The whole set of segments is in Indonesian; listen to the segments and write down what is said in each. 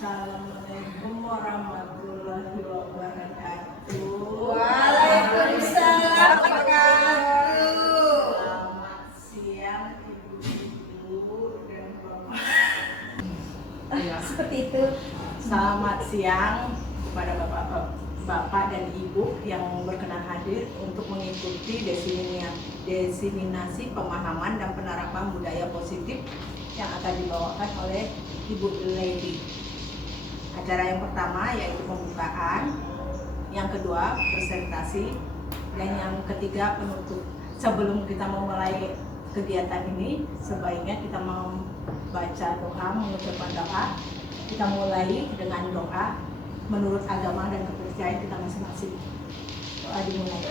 Assalamualaikum warahmatullahi wabarakatuh. Waalaikumsalam wabarakatuh. Selamat siang ibu-ibu dan bapak. Seperti itu. Selamat siang kepada bapak dan ibu yang berkenan hadir untuk mengikuti diseminasi pemahaman dan penerapan budaya positif yang akan dibawakan oleh Ibu Lady. Acara yang pertama yaitu pembukaan, yang kedua presentasi, dan yang ketiga penutup. Sebelum kita memulai kegiatan ini, sebaiknya kita membaca doa, mengucapkan doa. Kita mulai dengan doa menurut agama dan kepercayaan kita masing-masing. Doa dimulai.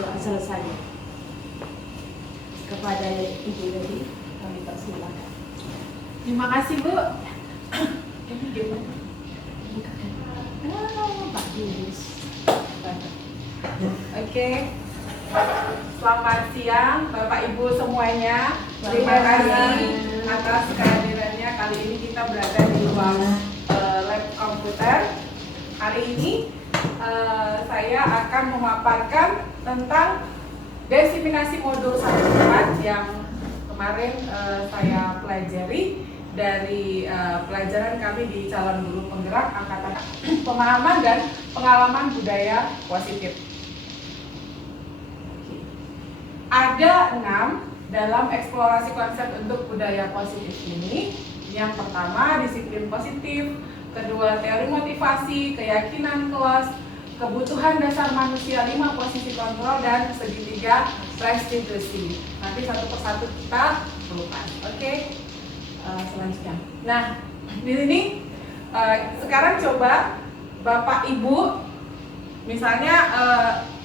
Doa selesai. Kepada Ibu Lady, kami persilakan. Terima kasih Bu. Ini gimana? Bagus. Oke. Selamat siang Bapak Ibu semuanya. Terima kasih atas kehadirannya. Kali ini kita berada di ruang lab komputer. Hari ini saya akan memaparkan tentang diseminasi modul 1 yang kemarin saya pelajari dari pelajaran kami di calon guru penggerak angkatan pemahaman dan pengalaman budaya positif. Ada 6 dalam eksplorasi konsep untuk budaya positif ini. Yang pertama disiplin positif, kedua teori motivasi, keyakinan kelas, kebutuhan dasar manusia 5 posisi kontrol, dan segitiga restitusi. Nanti satu persatu kita pelukan. Oke. Selanjutnya. Nah, di sini sekarang coba Bapak Ibu, misalnya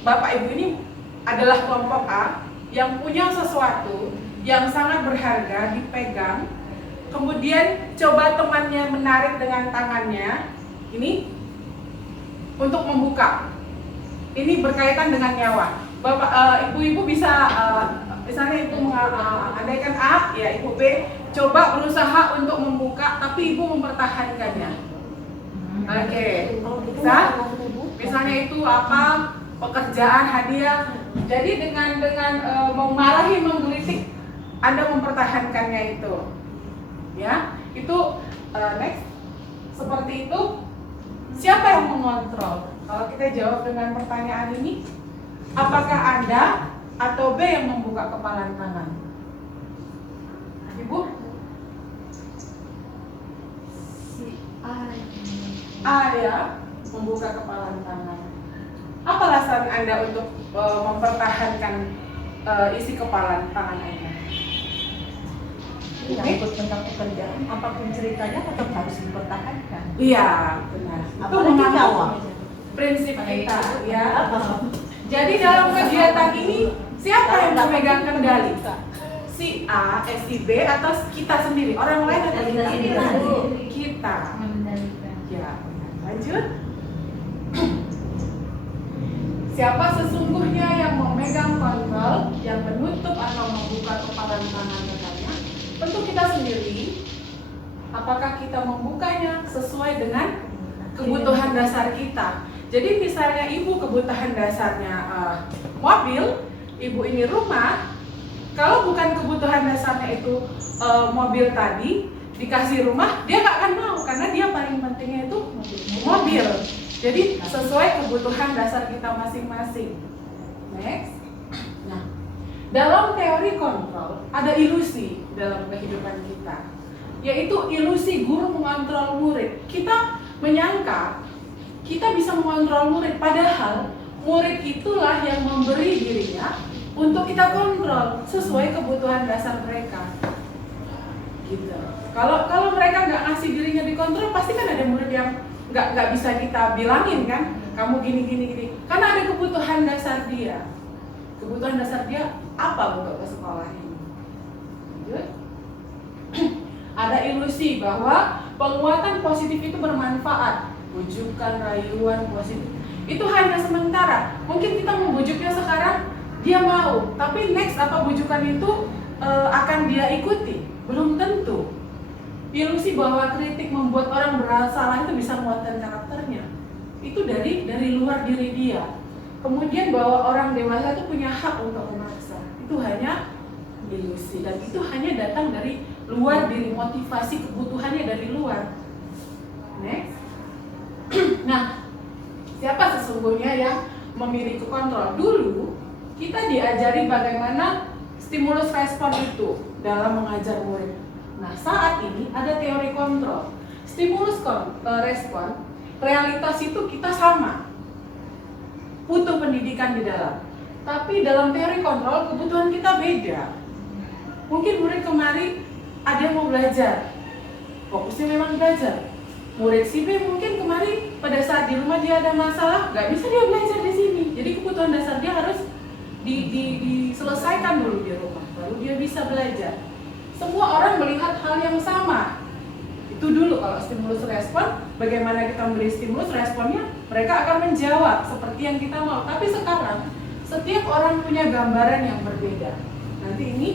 Bapak Ibu ini adalah kelompok A yang punya sesuatu yang sangat berharga dipegang, kemudian coba temannya menarik dengan tangannya ini untuk membuka. Ini berkaitan dengan nyawa. Bapak, ibu-ibu bisa, misalnya ibu andaikan A, ya ibu B, coba berusaha untuk membuka, tapi ibu mempertahankannya. Oke, bisa? Misalnya itu apa? Pekerjaan, hadiah. Jadi dengan memarahi, menggelitik, Anda mempertahankannya itu. Ya, itu next. Seperti itu. Siapa yang mengontrol? Kalau kita jawab dengan pertanyaan ini, apakah Anda atau B yang membuka kepalan tangan? Ibu? Si A ya, membuka kepalan tangan. Apa alasan Anda untuk mempertahankan isi kepalan tangan Anda? Menyangkut tentang pekerjaan, apapun ceritanya tetap harus dipertahankan. Iya, benar. Itu Apalagi memang nyawa. prinsip kita, ya. Jadi dalam kegiatan ini siapa yang memegang kendali? Si A, si B, atau kita sendiri? Orang lain atau kita sendiri? Kita. Ya, lanjut. Siapa sesungguhnya yang memegang kontrol, yang menutup atau membuka kepalan tangan rekannya? Tentu kita sendiri. Apakah kita membukanya sesuai dengan kebutuhan dasar kita? Jadi misalnya ibu kebutuhan dasarnya mobil, ibu ini rumah. Kalau bukan kebutuhan dasarnya itu mobil tadi, dikasih rumah, dia nggak akan mau karena dia paling pentingnya itu mobil. Jadi sesuai kebutuhan dasar kita masing-masing. Next. Nah, dalam teori kontrol ada ilusi dalam kehidupan kita, yaitu ilusi guru mengontrol murid. Kita menyangka kita bisa mengontrol murid, padahal murid itulah yang memberi dirinya untuk kita kontrol sesuai kebutuhan dasar mereka. Gitu. Kalau mereka nggak ngasih dirinya dikontrol, pasti kan ada murid yang nggak bisa kita bilangin kan, kamu gini, karena ada kebutuhan dasar dia. Kebutuhan dasar dia apa untuk ke sekolah ini? Gitu. Ada ilusi bahwa penguatan positif itu bermanfaat, bujukan, rayuan positif itu hanya sementara. Mungkin kita membujuknya sekarang, dia mau, tapi next apa bujukan itu akan dia ikuti. Belum tentu. Ilusi bahwa kritik membuat orang bersalah itu bisa menguatkan karakternya. Itu dari luar diri dia. Kemudian bahwa orang dewasa itu punya hak untuk memaksa. Itu hanya ilusi dan itu hanya datang dari luar diri, motivasi kebutuhannya dari luar. Next. Nah, siapa sesungguhnya yang memiliki kontrol? Dulu kita diajari bagaimana stimulus respon itu dalam mengajar murid. Nah, saat ini ada teori kontrol. Stimulus respon, realitas itu kita sama. Butuh pendidikan di dalam. Tapi dalam teori kontrol, kebutuhan kita beda. Mungkin murid kemari ada yang mau belajar. Fokusnya memang belajar. Murid si B mungkin kemari pada saat di rumah dia ada masalah, nggak bisa dia belajar di sini. Jadi kebutuhan dasar dia harus diselesaikan dulu di rumah, baru dia bisa belajar. Semua orang melihat hal yang sama. Itu dulu kalau stimulus respon, bagaimana kita memberi stimulus responnya, mereka akan menjawab seperti yang kita mau. Tapi sekarang, setiap orang punya gambaran yang berbeda. Nanti ini,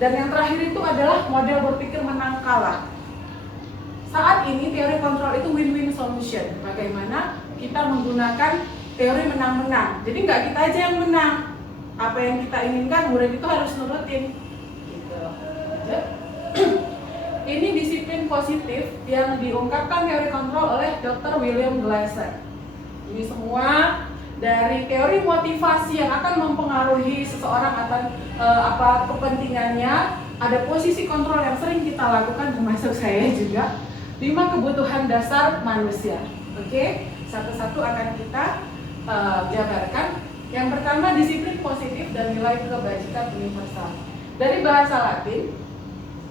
dan yang terakhir itu adalah model berpikir menang kalah. Saat ini teori kontrol itu win-win solution. Bagaimana kita menggunakan teori menang-menang. Jadi nggak kita aja yang menang. Apa yang kita inginkan, murid itu harus nurutin. Gitu. Ini disiplin positif yang diungkapkan teori kontrol oleh Dr. William Glasser. Ini semua dari teori motivasi yang akan mempengaruhi seseorang atau apa kepentingannya. Ada posisi kontrol yang sering kita lakukan, termasuk saya juga. 5 kebutuhan dasar manusia. Oke, satu-satu akan kita jabarkan. Yang pertama, disiplin positif dan nilai kebajikan universal. Dari bahasa Latin,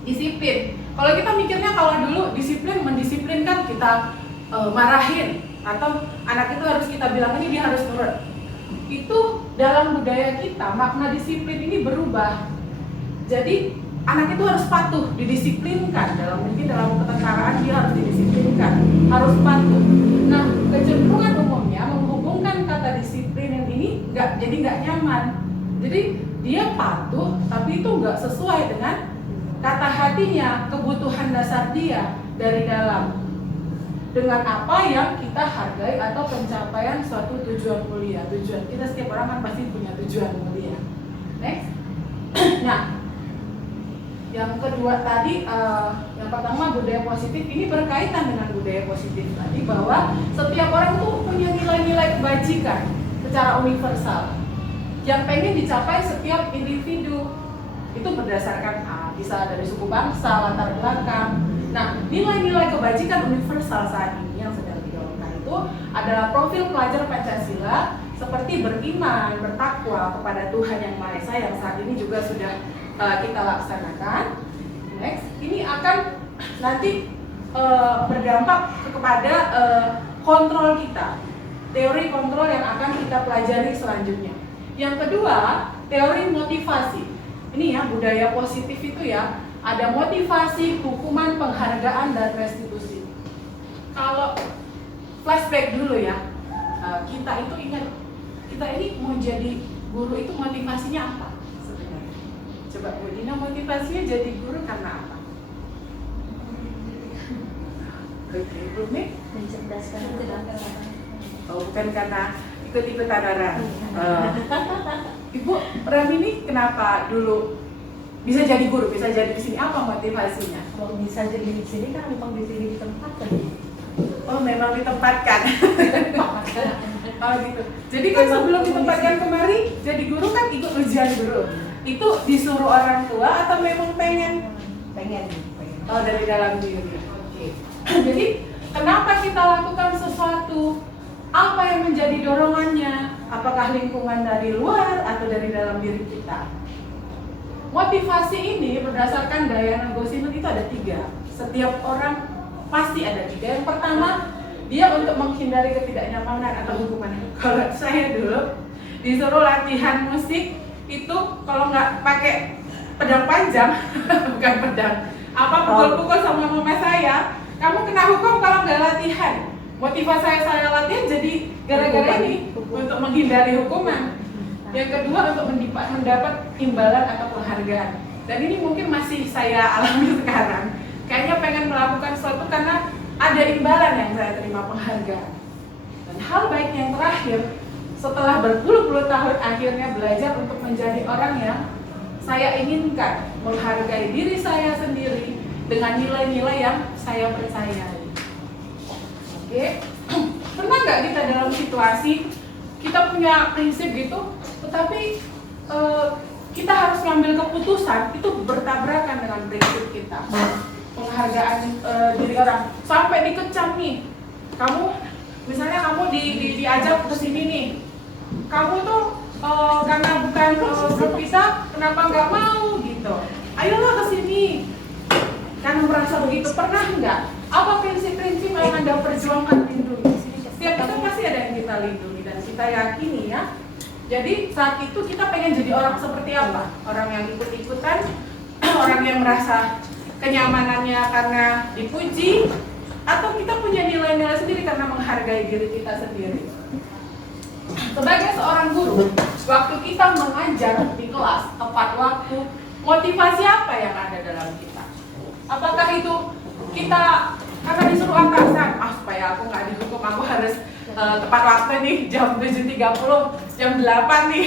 disiplin. Kalau kita mikirnya kalau dulu disiplin mendisiplinkan kita marahin atau anak itu harus kita bilang ini dia harus nurut. Itu dalam budaya kita makna disiplin ini berubah. Jadi anak itu harus patuh, didisiplinkan mungkin dalam ketentaraan dia harus didisiplinkan, harus patuh. Nah, kecenderungan umumnya menghubungkan kata disiplin ini nggak nyaman. Jadi dia patuh tapi itu nggak sesuai dengan kata hatinya, kebutuhan dasar dia dari dalam. Dengan apa yang kita hargai atau pencapaian suatu tujuan mulia. Tujuan kita setiap orang kan pasti punya tujuan mulia. Next. Nah, yang kedua tadi, yang pertama budaya positif ini berkaitan dengan budaya positif tadi bahwa setiap orang tuh punya nilai-nilai kebajikan secara universal yang pengen dicapai setiap individu. Itu berdasarkan bisa dari suku bangsa, latar belakang. Nah, nilai-nilai kebajikan universal saat ini yang sedang digaungkan itu adalah profil pelajar Pancasila seperti beriman, bertakwa kepada Tuhan Yang Maha Esa yang saat ini juga sudah kita laksanakan. Next, ini akan nanti berdampak kepada kontrol kita, teori kontrol yang akan kita pelajari selanjutnya. Yang kedua, teori motivasi. Ini ya, budaya positif itu ya, ada motivasi, hukuman, penghargaan, dan restitusi. Kalau flashback dulu ya, kita itu ingat, kita ini mau jadi guru itu motivasinya apa sebenarnya? Coba Bu Dina, motivasinya jadi guru karena apa? Oke, Bu Mek? Mencerdaskan. Oh, bukan karena ikut-ikutan orang. Ibu Ramini kenapa dulu bisa jadi guru, bisa jadi di sini? Apa motivasinya? Kalau bisa jadi di sini kan memang di sini ditempatkan. Oh, memang ditempatkan. Oh gitu. Jadi kan sebelum ditempatkan kemari jadi guru kan ikut ujian guru. Itu disuruh orang tua atau memang pengen? Pengen. Oh, dari dalam diri. Oke. Jadi kenapa kita lakukan sesuatu? Apa yang menjadi dorongannya? Apakah lingkungan dari luar atau dari dalam diri kita? Motivasi ini berdasarkan Diana Gossinot itu ada 3. Setiap orang pasti ada 3. Yang pertama, dia untuk menghindari ketidaknyamanan atau hukuman. Kalau saya dulu disuruh latihan musik itu kalau nggak pakai pedang panjang, bukan pedang, pukul-pukul sama mama saya, kamu kena hukum kalau nggak latihan. Motivasi saya latihan jadi gara-gara ini untuk menghindari hukuman. Yang kedua untuk mendapat imbalan atau penghargaan. dan ini mungkin masih saya alami sekarang. Kayaknya pengen melakukan sesuatu karena ada imbalan yang saya terima, penghargaan. Dan hal baik yang terakhir, setelah berpuluh-puluh tahun akhirnya belajar untuk menjadi orang yang saya inginkan, menghargai diri saya sendiri dengan nilai-nilai yang saya percayai. Oke, pernah nggak kita dalam situasi kita punya prinsip gitu, tetapi kita harus ngambil keputusan itu bertabrakan dengan prinsip kita, penghargaan diri orang, sampai dikecam nih. Kamu, misalnya kamu diajak ke sini nih, kamu tuh karena bukan grup kita, kenapa nggak mau gitu? Ayolah ke sini. Karena merasa begitu, pernah nggak? Apa prinsip-prinsip yang Anda perjuangkan lindungi? Setiap kita pasti ada yang kita lindungi dan kita yakini ya. Jadi saat itu kita pengen jadi orang seperti apa? Orang yang ikut-ikutan, orang yang merasa kenyamanannya karena dipuji, atau kita punya nilai-nilai sendiri karena menghargai diri kita sendiri. Sebagai seorang guru, waktu kita mengajar di kelas tepat waktu, motivasi apa yang ada dalam kita? Apakah itu kita karena disuruh atasan, supaya aku nggak dihukum, aku harus tepat waktu nih, jam 7.30, jam 8 nih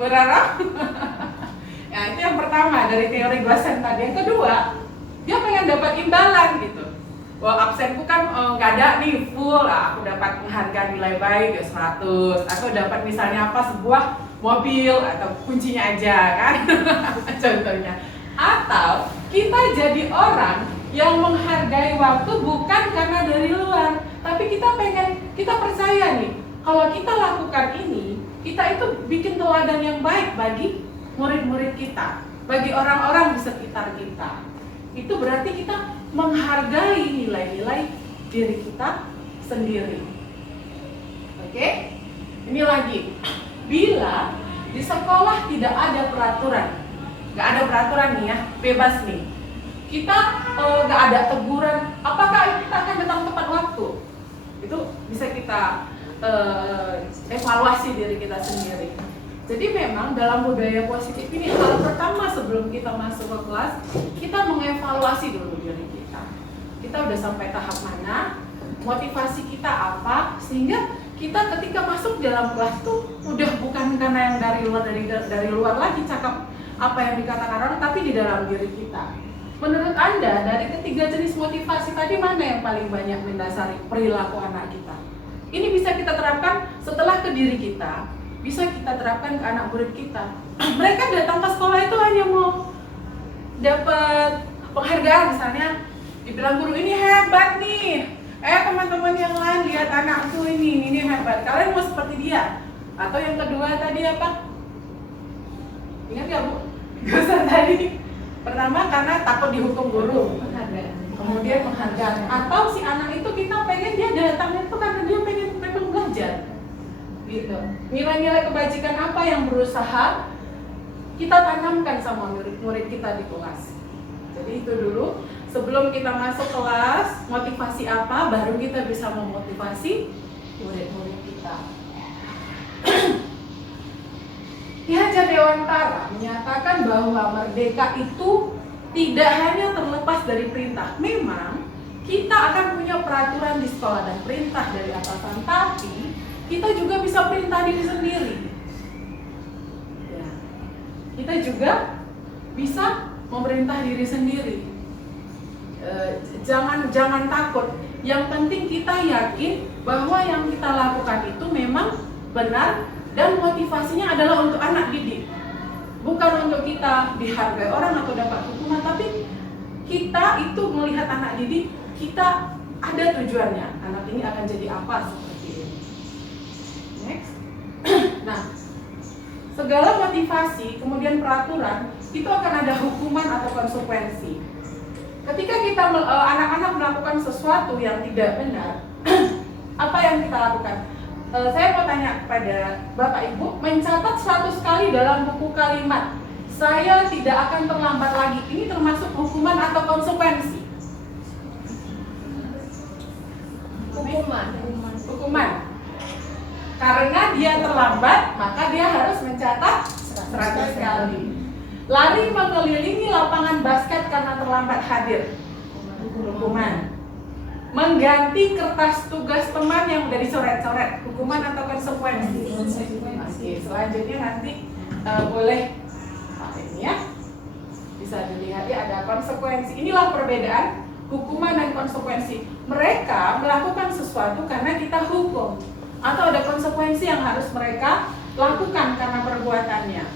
berharap. Ya itu yang pertama dari teori Gosen tadi. Yang kedua, dia pengen dapat imbalan gitu. Wah, absenku kan nggak ada nih, full lah, aku dapat penghargaan nilai baik ya 100, aku dapat misalnya apa, sebuah mobil atau kuncinya aja kan contohnya. Atau kita jadi orang yang menghargai waktu bukan karena dari luar, tapi kita percaya nih, kalau kita lakukan ini, kita itu bikin teladan yang baik bagi murid-murid kita, bagi orang-orang di sekitar kita. Itu berarti kita menghargai nilai-nilai diri kita sendiri. Oke? Ini lagi, bila di sekolah tidak ada peraturan, nggak ada peraturan nih ya, bebas nih, kita nggak ada teguran, apakah kita akan datang tepat waktu? Itu bisa kita evaluasi diri kita sendiri. Jadi memang dalam budaya positif ini, hal pertama sebelum kita masuk ke kelas, kita mengevaluasi dulu diri kita. Kita udah sampai tahap mana, motivasi kita apa, sehingga kita ketika masuk dalam kelas tuh udah bukan karena yang dari luar lagi cakap apa yang dikatakan orang, tapi di dalam diri kita. Menurut Anda, dari ketiga jenis motivasi tadi, mana yang paling banyak mendasari perilaku anak kita? Ini bisa kita terapkan setelah ke diri kita, bisa kita terapkan ke anak murid kita. Mereka datang ke sekolah itu hanya mau dapat penghargaan, misalnya dibilang guru ini hebat nih, teman-teman yang lain lihat anakku ini hebat, kalian mau seperti dia. Atau yang kedua tadi apa? Ingat gak Bu? Gosen tadi. Pertama karena takut dihukum guru, kemudian penghargaan. Atau si anak itu kita pengen dia datang itu karena dia pengen memang belajar. Gitu. Nilai-nilai kebajikan apa yang berusaha kita tanamkan sama murid-murid kita di kelas. Jadi itu dulu, sebelum kita masuk kelas, motivasi apa, baru kita bisa memotivasi murid-murid kita. Ki Hajar Dewantara menyatakan bahwa merdeka itu tidak hanya terlepas dari perintah. Memang kita akan punya peraturan di sekolah dan perintah dari atasan, tapi kita juga bisa perintah diri sendiri. Ya. Kita juga bisa memerintah diri sendiri. Jangan takut. Yang penting kita yakin bahwa yang kita lakukan itu memang benar dan motivasinya adalah untuk anak didik. Bukan untuk kita dihargai orang atau dapat hukuman, tapi kita itu melihat anak didik, kita ada tujuannya. Anak ini akan jadi apa seperti ini. Next. Nah, segala motivasi, kemudian peraturan, itu akan ada hukuman atau konsekuensi. Ketika kita anak-anak melakukan sesuatu yang tidak benar, apa yang kita lakukan? Saya mau tanya kepada Bapak Ibu, mencatat 100 kali dalam buku kalimat, saya tidak akan terlambat lagi, ini termasuk hukuman atau konsekuensi? Hukuman. Karena dia terlambat, maka dia harus mencatat 100 kali. Lari mengelilingi lapangan basket karena terlambat hadir, hukuman. Mengganti kertas tugas teman yang udah dicoret-coret, hukuman atau konsekuensi? Oke, selanjutnya nanti boleh ini ya, bisa dilihat ya, ada konsekuensi. Inilah perbedaan hukuman dan konsekuensi. Mereka melakukan sesuatu karena kita hukum, atau ada konsekuensi yang harus mereka lakukan karena perbuatannya.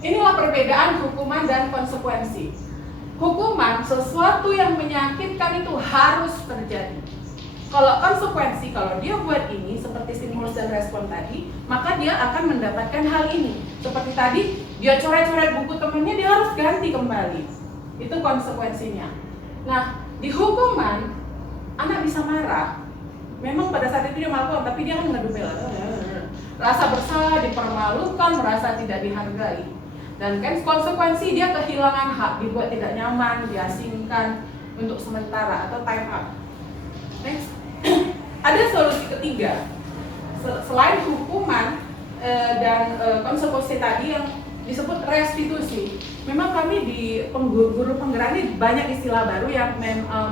Inilah perbedaan hukuman dan konsekuensi. Hukuman, sesuatu yang menyakitkan itu harus terjadi. Kalau konsekuensi, kalau dia buat ini seperti stimulus dan respon tadi, maka dia akan mendapatkan hal ini. Seperti tadi, dia coret-coret buku temannya, dia harus ganti kembali. Itu konsekuensinya. Nah, di hukuman, anak bisa marah. Memang pada saat itu dia melakukan, tapi dia kan ngedumel. Rasa bersalah, dipermalukan, merasa tidak dihargai. Dan kan konsekuensi dia kehilangan hak, dibuat tidak nyaman, diasingkan untuk sementara atau time out. Next, ada solusi ketiga. Selain hukuman dan konsekuensi tadi yang disebut restitusi. Memang kami di guru penggerak ini banyak istilah baru yang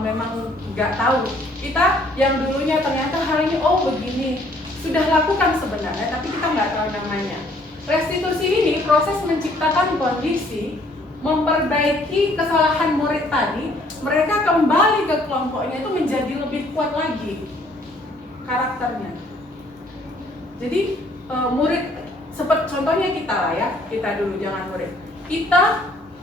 memang nggak tahu. Kita yang dulunya ternyata hal ini begini sudah lakukan sebenarnya, tapi kita nggak tahu namanya. Restitusi ini proses menciptakan kondisi, memperbaiki kesalahan murid tadi, mereka kembali ke kelompoknya itu menjadi lebih kuat lagi karakternya. Jadi murid, seperti contohnya kita lah ya, kita dulu jangan murid. Kita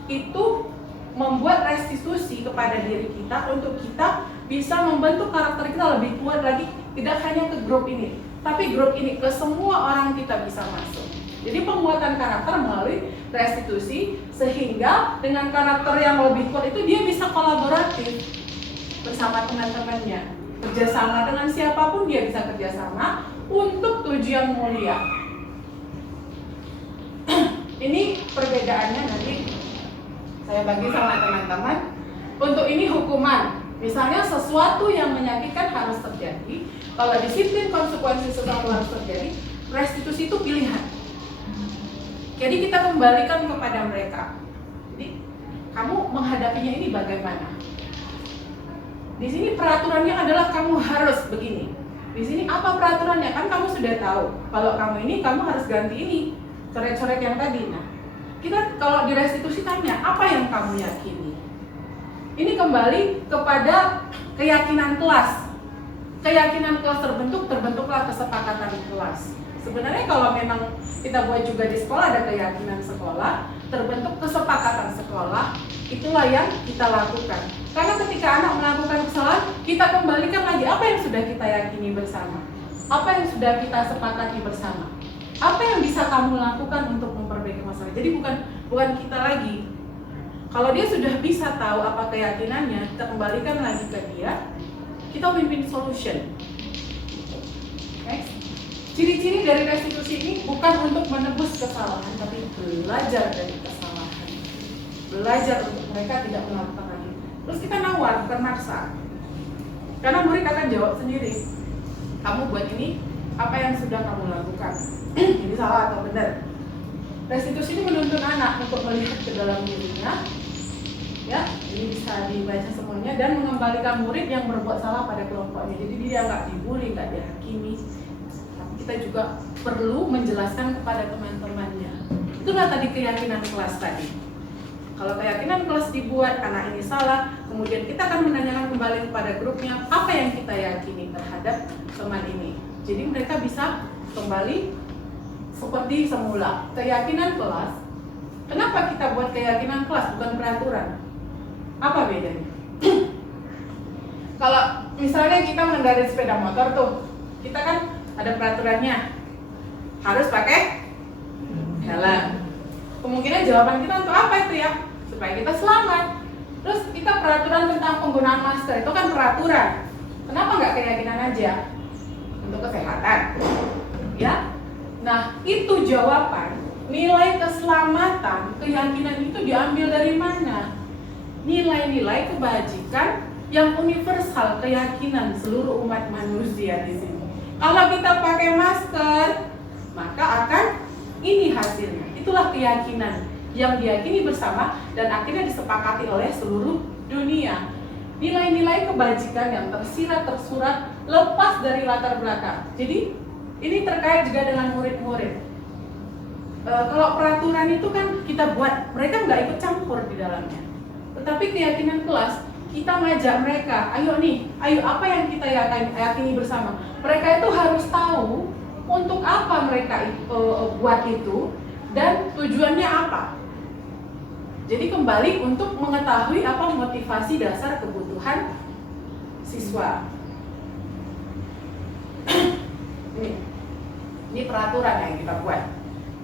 itu membuat restitusi kepada diri kita untuk kita bisa membentuk karakter kita lebih kuat lagi, tidak hanya ke grup ini, tapi grup ini ke semua orang kita bisa masuk. Jadi penguatan karakter melalui restitusi, sehingga dengan karakter yang lebih kuat itu dia bisa kolaboratif bersama teman-temannya, kerjasama dengan siapapun dia bisa kerjasama untuk tujuan mulia. Ini perbedaannya nanti saya bagi sama teman-teman. Untuk ini hukuman, misalnya sesuatu yang menyakitkan harus terjadi. Kalau disiplin konsekuensi sesuatu harus terjadi, restitusi itu pilihan. Jadi kita kembalikan kepada mereka. Jadi kamu menghadapinya ini bagaimana? Di sini peraturannya adalah kamu harus begini. Di sini apa peraturannya? Kan kamu sudah tahu. Kalau kamu ini, kamu harus ganti ini. Coret-coret yang tadi. Nah, kita kalau di restitusi tanya, apa yang kamu yakini? Ini kembali kepada keyakinan kelas. Keyakinan kelas terbentuklah kesepakatan kelas. Sebenarnya kalau memang kita buat juga di sekolah ada keyakinan sekolah, terbentuk kesepakatan sekolah, itulah yang kita lakukan. Karena ketika anak melakukan kesalahan, kita kembalikan lagi apa yang sudah kita yakini bersama, apa yang sudah kita sepakati bersama, apa yang bisa kamu lakukan untuk memperbaiki masalah. Jadi bukan kita lagi. Kalau dia sudah bisa tahu apa keyakinannya, kita kembalikan lagi ke dia, kita win-win solution. Next. Ciri-ciri dari restitusi ini bukan untuk menebus kesalahan, tapi belajar dari kesalahan. Belajar untuk mereka tidak melakukan lagi. Terus kita nawar, bukan maksa. Karena murid akan jawab sendiri. Kamu buat ini, apa yang sudah kamu lakukan? Ini salah atau benar? Restitusi ini menuntun anak untuk melihat ke dalam dirinya. Ya, ini bisa dibaca semuanya dan mengembalikan murid yang berbuat salah pada kelompoknya. Jadi dia nggak dibully, nggak dihakimi. Kita juga perlu menjelaskan kepada teman-temannya. Itulah tadi keyakinan kelas tadi. Kalau keyakinan kelas dibuat karena ini salah, kemudian kita akan menanyakan kembali kepada grupnya apa yang kita yakini terhadap teman ini. Jadi mereka bisa kembali seperti semula. Keyakinan kelas, kenapa kita buat keyakinan kelas bukan peraturan? Apa bedanya? Kalau misalnya kita mengendarai sepeda motor tuh, kita kan ada peraturannya, harus pakai helm. Kemungkinan jawaban kita untuk apa itu ya? Supaya kita selamat. Terus kita peraturan tentang penggunaan masker, itu kan peraturan. Kenapa nggak keyakinan aja? Untuk kesehatan. Ya? Nah, itu jawaban. Nilai keselamatan, keyakinan itu diambil dari mana? Nilai-nilai kebajikan yang universal, keyakinan seluruh umat manusia di sini. Kalau kita pakai masker, maka akan ini hasilnya. Itulah keyakinan yang diyakini bersama dan akhirnya disepakati oleh seluruh dunia. Nilai-nilai kebajikan yang tersirat tersurat lepas dari latar belakang. Jadi ini terkait juga dengan murid-murid. Kalau peraturan itu kan kita buat, mereka nggak ikut campur di dalamnya. Tetapi keyakinan kelas, kita ngajak mereka, ayo apa yang kita yakini bersama. Mereka itu harus tahu untuk apa mereka buat itu dan tujuannya apa. Jadi kembali untuk mengetahui apa motivasi dasar kebutuhan siswa. Ini peraturan yang kita buat.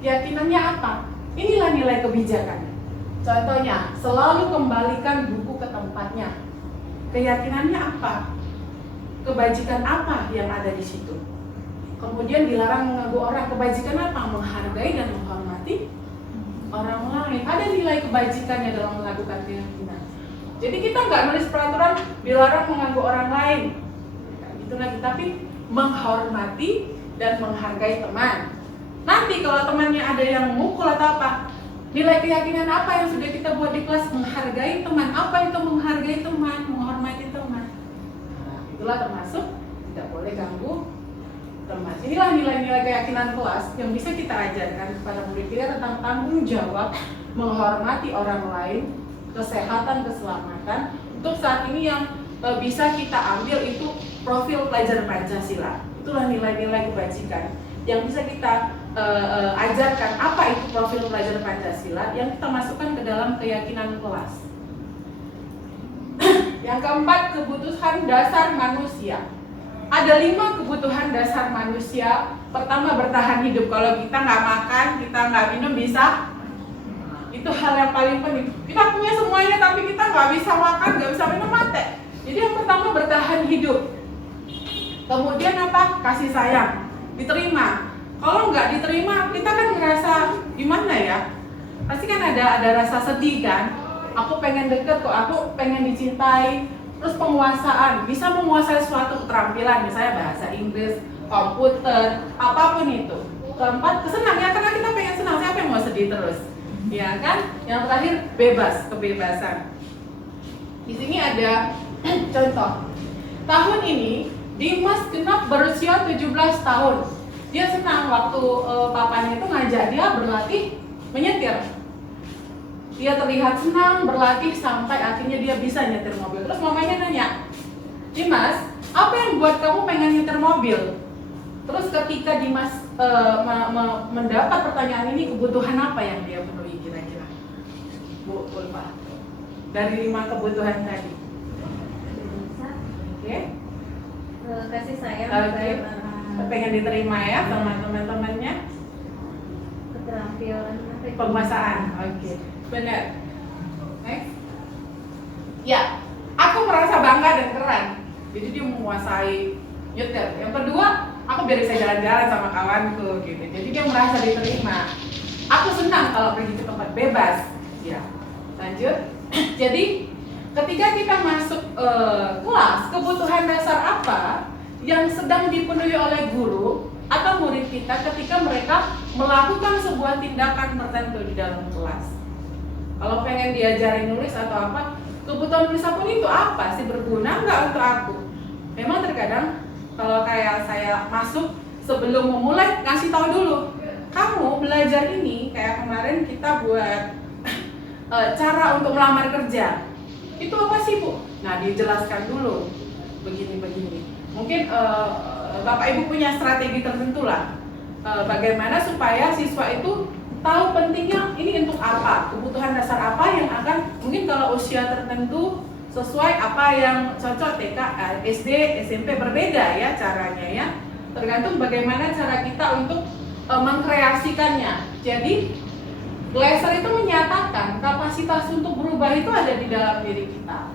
Keyakinannya apa? Inilah nilai kebijakan. Contohnya, selalu kembalikan buku ke tempatnya. Keyakinannya apa? Kebajikan apa yang ada di situ? Kemudian dilarang mengganggu orang. Kebajikan apa? Menghargai dan menghormati orang lain. Ada nilai kebajikannya dalam melakukan keyakinan. Jadi kita nggak nulis peraturan dilarang mengganggu orang lain. Itu lagi, tapi menghormati dan menghargai teman. Nanti kalau temannya ada yang memukul atau apa, nilai keyakinan apa yang sudah kita buat di kelas? Menghargai teman. Apa itu menghargai teman? Menghormati teman. Nah, itulah termasuk tidak boleh ganggu teman. Inilah nilai-nilai keyakinan kelas yang bisa kita ajarkan kepada murid kita tentang tanggung jawab, menghormati orang lain, kesehatan, keselamatan. Untuk saat ini yang bisa kita ambil itu profil pelajar Pancasila. Itulah nilai-nilai kebajikan yang bisa kita ajarkan. Apa itu profil pelajar Pancasila yang kita masukkan ke dalam keyakinan kelas. Yang keempat, kebutuhan dasar manusia. Ada 5 kebutuhan dasar manusia. Pertama, bertahan hidup. Kalau kita nggak makan, kita nggak minum, bisa? Itu hal yang paling penting. Kita punya semuanya tapi kita nggak bisa makan, nggak bisa minum, mati. Jadi yang pertama, bertahan hidup. Kemudian apa? Kasih sayang. Diterima. Kalau nggak diterima, kita kan ngerasa gimana ya? Pasti kan ada rasa sedih kan? Aku pengen deket kok, aku pengen dicintai. Terus penguasaan, bisa menguasai suatu keterampilan, misalnya bahasa Inggris, komputer, apapun itu. Keempat, kesenang ya, karena kita pengen senang. Siapa yang mau sedih terus? Ya kan? Yang terakhir, bebas, kebebasan. Di sini ada contoh. Tahun ini Dimas genap berusia 17 tahun. Dia senang waktu papanya itu ngajak dia berlatih menyetir. Dia terlihat senang berlatih sampai akhirnya dia bisa nyetir mobil. Terus mamanya nanya, Dimas, apa yang buat kamu pengen nyetir mobil? Terus ketika Dimas mendapat pertanyaan ini, kebutuhan apa yang dia penuhi kira-kira? Bu Ulfa, dari 5 kebutuhan tadi. Oke. Kasih sayang, Pengen diterima ya sama teman-temannya. keterampilan, Penguasaan. Oke. Benar. Next. Ya, aku merasa bangga dan keren. Jadi dia menguasai nyetir. Yang kedua, aku biar bisa jalan-jalan sama kawanku gitu. Jadi dia merasa diterima. Aku senang kalau pergi ke tempat bebas. Ya. Lanjut. Jadi ketika kita masuk kelas, kebutuhan dasar apa yang sedang dipenuhi oleh guru atau murid kita ketika mereka melakukan sebuah tindakan tertentu di dalam kelas. Kalau pengen diajarin nulis atau apa, kebutuhan nulis pun itu apa sih, berguna nggak untuk aku? Memang terkadang kalau kayak saya masuk sebelum memulai ngasih tahu dulu, kamu belajar ini kayak kemarin kita buat cara untuk melamar kerja. Itu apa sih Bu? Nah dijelaskan dulu begini-begini. Mungkin Bapak Ibu punya strategi tertentu lah bagaimana supaya siswa itu tahu pentingnya ini untuk apa, kebutuhan dasar apa yang akan mungkin kalau usia tertentu sesuai apa yang cocok TK, SD, SMP berbeda ya caranya ya. Tergantung bagaimana cara kita untuk mengkreasikannya. Jadi Glasser itu menyatakan kapasitas untuk berubah itu ada di dalam diri kita.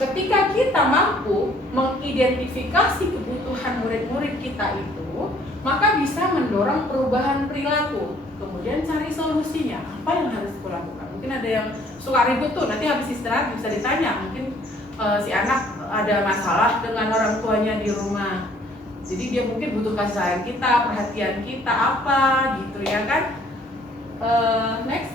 Ketika kita mampu mengidentifikasi kebutuhan murid-murid kita itu, maka bisa mendorong perubahan perilaku. Kemudian cari solusinya, apa yang harus kulakukan. Mungkin ada yang suka ribut tuh, nanti habis istirahat bisa ditanya. Mungkin si anak ada masalah dengan orang tuanya di rumah. Jadi dia mungkin butuh kasih sayang kita, perhatian kita apa gitu ya kan. Next.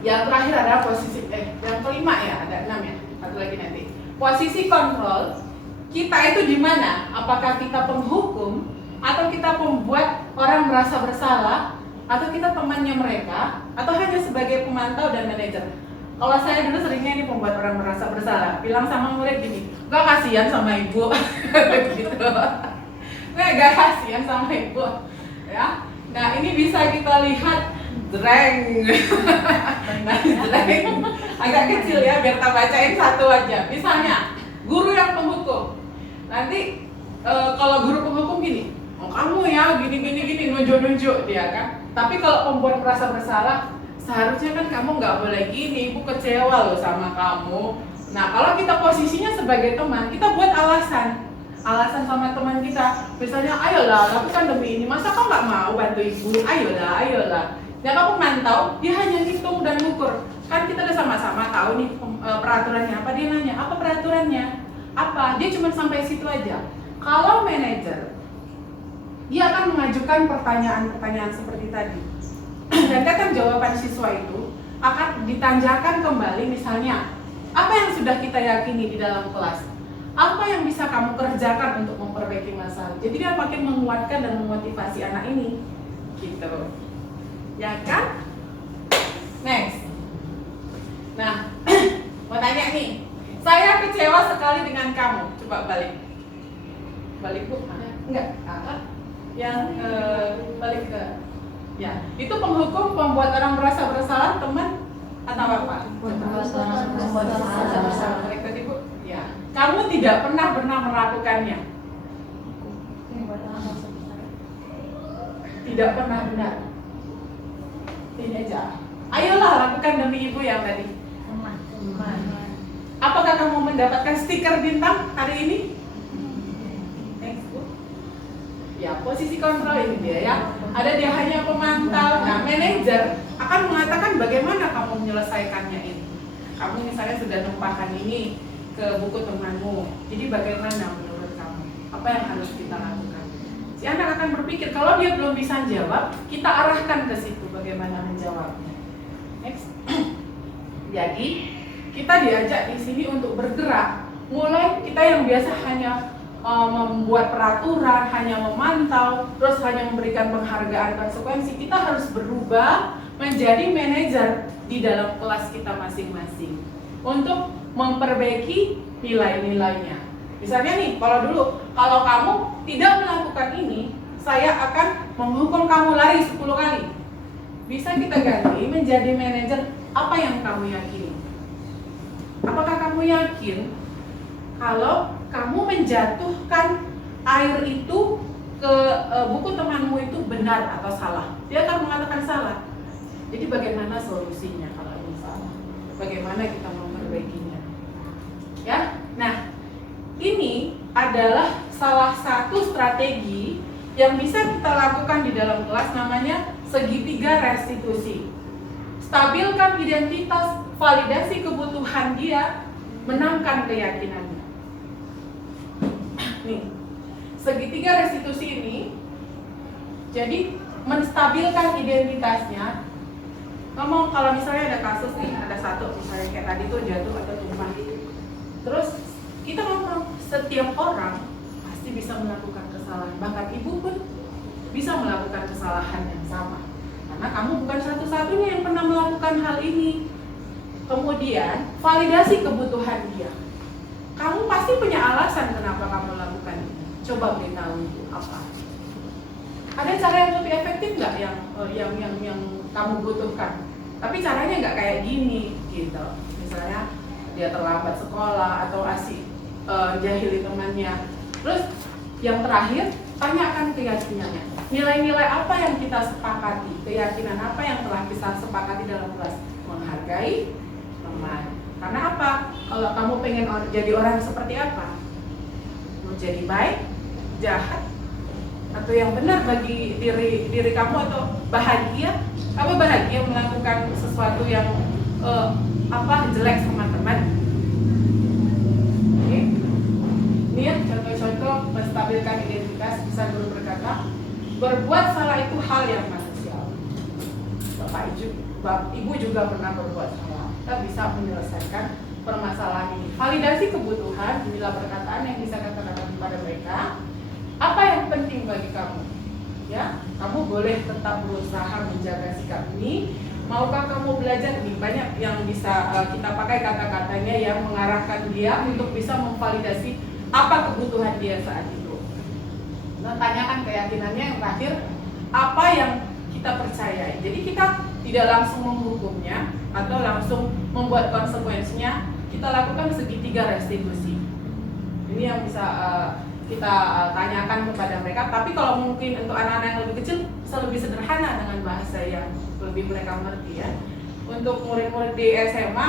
Yang terakhir adalah posisi yang kelima ya, ada 6 ya. Satu lagi nanti. Posisi kontrol kita itu di mana? Apakah kita penghukum atau kita membuat orang merasa bersalah atau kita temannya mereka atau hanya sebagai pemantau dan manajer? Kalau saya dulu seringnya ini membuat orang merasa bersalah. Bilang sama murid gini, "Gak kasihan sama ibu." gitu. Gak kasihan sama ibu. Ya. Nah, ini bisa kita lihat dreng. Nah, dreng. Agak kecil ya, biar kita bacain satu aja. Misalnya, guru yang penghukum. Nanti kalau guru penghukum gini, "Oh, kamu ya gini nunjuk dia kan." Tapi kalau pembuat merasa bersalah, seharusnya kan kamu nggak boleh gini, ibu kecewa loh sama kamu. Nah, kalau kita posisinya sebagai teman, kita buat alasan sama teman kita. Misalnya, "Ayolah, lakukan demi ini. Masa kau nggak mau bantu ibu? Ayolah. Dan kamu mantau, dia hanya hitung dan ngukur. Kan kita udah sama-sama tahu nih peraturannya apa. Dia nanya, "Apa peraturannya?" Apa? Dia cuma sampai situ aja. Kalau manajer, dia akan mengajukan pertanyaan-pertanyaan seperti tadi. Dan kan jawaban siswa itu akan ditanjakan kembali, misalnya, apa yang sudah kita yakini di dalam kelas? Apa yang bisa kamu kerjakan untuk memperbaiki masalah? Jadi dia makin menguatkan dan memotivasi anak ini. Gitu. Ya kan? Next. Nah, mau tanya nih. Saya kecewa sekali dengan kamu. Coba balik. Balik Bu. Enggak. Yang balik ke. Ya, itu penghukum, pembuat orang merasa bersalah, teman atau apa? Balik tadi Bu. Ya. Kamu tidak pernah melakukannya. Tidak pernah benar. Ini aja. Ayolah lakukan demi ibu yang tadi. Apakah kamu mendapatkan stiker bintang hari ini? Next Bu. Ya, posisi kontrol ini dia ya. Ada dia hanya pemantau. Nah, manajer akan mengatakan bagaimana kamu menyelesaikannya ini. Kamu misalnya sudah numpahkan ini ke buku temanmu. Jadi bagaimana menurut kamu? Apa yang harus kita lakukan? Si anak akan berpikir, kalau dia belum bisa jawab, kita arahkan ke situ bagaimana menjawabnya. Next. Jadi kita diajak di sini untuk bergerak. Mulai kita yang biasa hanya membuat peraturan, hanya memantau, terus hanya memberikan penghargaan konsekuensi, kita harus berubah menjadi manajer di dalam kelas kita masing-masing untuk memperbaiki nilai-nilainya. Misalnya nih, kalau kamu tidak melakukan ini, saya akan menghukum kamu lari 10 kali. Bisa kita ganti menjadi manajer apa yang kamu yakini. Apakah kamu yakin kalau kamu menjatuhkan air itu ke buku temanmu itu benar atau salah? Dia akan mengatakan salah. Jadi bagaimana solusinya kalau ini salah? Bagaimana kita memperbaikinya? Ya, nah ini adalah salah satu strategi yang bisa kita lakukan di dalam kelas, namanya segitiga restitusi. Stabilkan identitas, validasi kebutuhan dia, menangkan keyakinannya. Nih, segitiga restitusi ini jadi menstabilkan identitasnya. Ngomong kalau misalnya ada kasus nih, ada satu misalnya kayak tadi tuh jatuh atau tumpah. Terus kita ngomong, setiap orang pasti bisa melakukan kesalahan. Bahkan ibu pun bisa melakukan kesalahan yang sama. Karena kamu bukan satu-satunya yang pernah melakukan hal ini. Kemudian validasi kebutuhan dia. Kamu pasti punya alasan kenapa kamu lakukan ini. Coba beritahu ibu apa. Ada cara yang lebih efektif nggak yang kamu butuhkan? Tapi caranya nggak kayak gini gitu. Misalnya dia terlambat sekolah atau asik jahili temannya. Terus yang terakhir, tanyakan keyakinannya. Nilai-nilai apa yang kita sepakati? Keyakinan apa yang telah kita sepakati dalam kelas? Menghargai teman. Karena apa? Kalau kamu pengen jadi orang seperti apa? Mau jadi baik, jahat, atau yang benar bagi diri kamu, atau bahagia? Kamu bahagia melakukan sesuatu yang jelek sama teman? Oke. Ini ya contoh-contoh menstabilkan identitas. Bisa guru berkata, berbuat salah itu hal yang manusiawi. Ibu juga pernah berbuat salah. Kita bisa menyelesaikan permasalahan ini. Validasi kebutuhan, inilah perkataan yang bisa katakan kepada mereka. Apa yang penting bagi kamu? Ya, kamu boleh tetap berusaha menjaga sikap ini. Maukah kamu belajar? Ini banyak yang bisa kita pakai kata-katanya yang mengarahkan dia untuk bisa memvalidasi apa kebutuhan dia saat itu. Nah, tanyakan keyakinannya. Yang terakhir, apa yang kita percayai. Jadi kita tidak langsung menghukumnya atau langsung membuat konsekuensinya. Kita lakukan segitiga restitusi. Ini yang bisa kita tanyakan kepada mereka. Tapi kalau mungkin untuk anak-anak yang lebih kecil bisa lebih sederhana dengan bahasa yang lebih mereka mengerti ya. Untuk murid-murid di SMA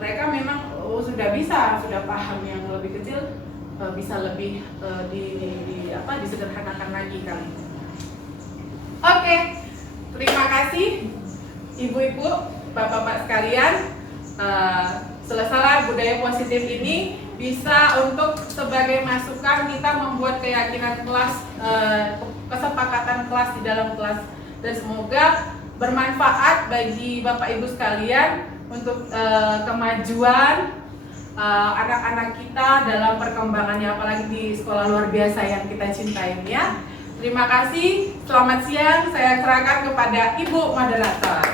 mereka memang sudah paham. Yang lebih kecil bisa lebih disederhanakan lagi kali. Oke, terima kasih ibu-ibu, bapak-bapak sekalian. Selesailah budaya positif ini bisa untuk sebagai masukan kita membuat keyakinan kelas, kesepakatan kelas di dalam kelas, dan semoga bermanfaat bagi bapak ibu sekalian untuk kemajuan anak-anak kita dalam perkembangannya, apalagi di sekolah luar biasa yang kita cintai ya. Terima kasih, selamat siang. Saya serahkan kepada Ibu Moderator.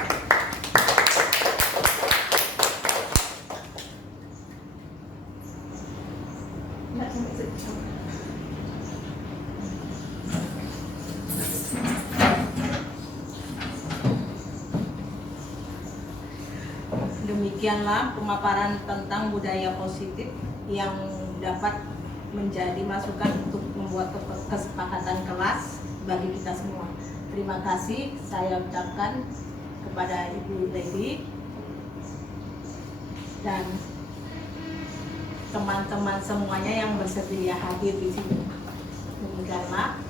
Demikianlah pemaparan tentang budaya positif yang dapat menjadi masukan untuk membuat kesepakatan kelas bagi kita semua. Terima kasih saya ucapkan kepada Ibu Lady dan teman-teman semuanya yang bersedia hadir di sini. Demikianlah.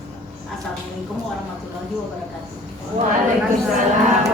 Assalamualaikum warahmatullahi wabarakatuh. Waalaikumsalam.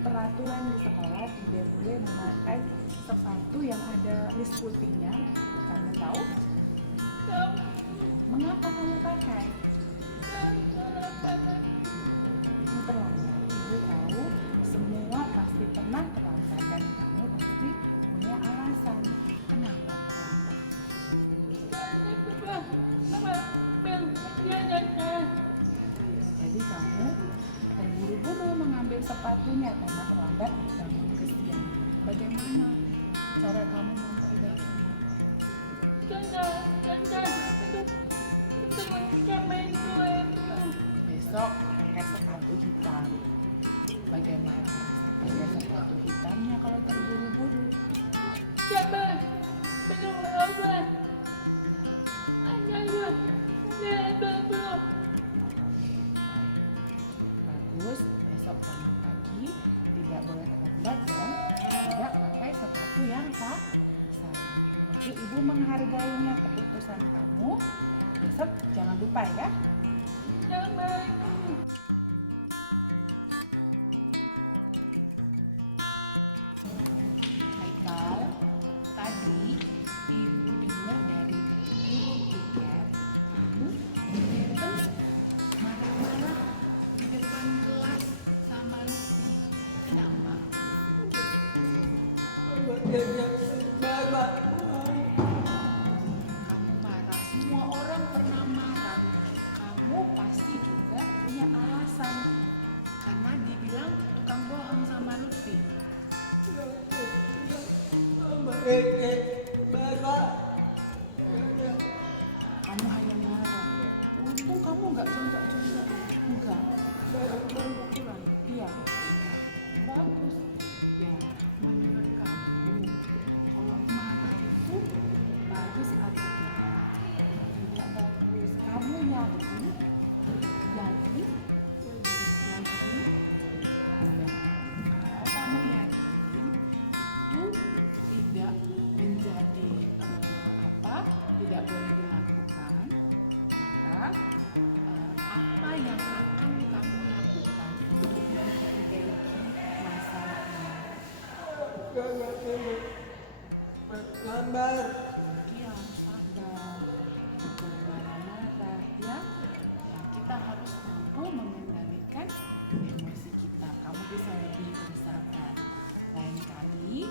Peraturan di sekolah tidak boleh memakai sepatu yang ada list putihnya. Kamu tahu? Mengapa kamu pakai? Kamu terlambat. Ibu tahu semua pasti pernah terlambat dan kamu pasti punya alasan kenapa terlambat. Jadi kamu terburu-buru mengambil sepatunya karena terlambat dan kesian. Bagaimana cara kamu memperbaikinya? Besok pakai sepatu hitam. Bagaimana pakai sepatu hitamnya kalau terburu-buru? Bagus, besok pagi tidak boleh terlambat dan tidak pakai sepatu yang salah. Oke, Ibu menghargainya keputusan kamu. Besok jangan lupa ya. Jangan. Haikal, tadi ibu dengar dari guru tiket kamu berantem marah-marah di depan kelas sama Lutfi. Kenapa? Kamu marah, semua orang pernah marah. Kamu pasti juga punya alasan karena dibilang tukang bohong sama Lutfi. Kamu hanya marah. Untung kamu nggak jonggak-jonggak. Enggak. Pukulan. Iya. Bagus. Ya, menurut kamu, kalau marah itu bagus atau tidak? Tidak bagus. Kamu yakin? Yakin? Yakin? Ya. Kalau kamu yakin, itu tidak menjadi tidak boleh dilakukan, maka apa yang akan kamu lakukan untuk memperbaiki masalah ini? Iya, sabar, jangan marah-marah ya. Kita harus mampu mengendalikan emosi kita. Kamu bisa lebih bersabar. Lain kali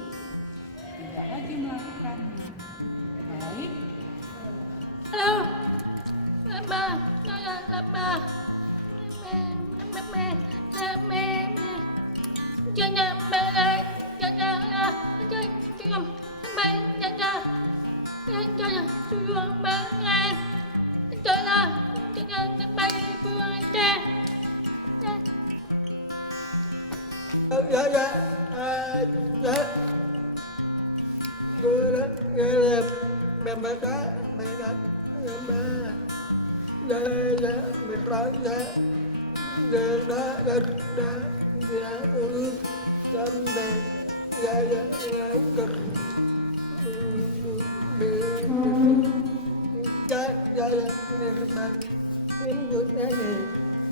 tidak lagi melakukannya. Baik. Halo, Mama, jangan Mama, jangan marah, jangan suruh marah, jangan kembali pulang aja. Dạ, dạ, dạ, dạ, dạ, dạ, dạ, dạ, dạ,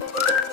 dạ,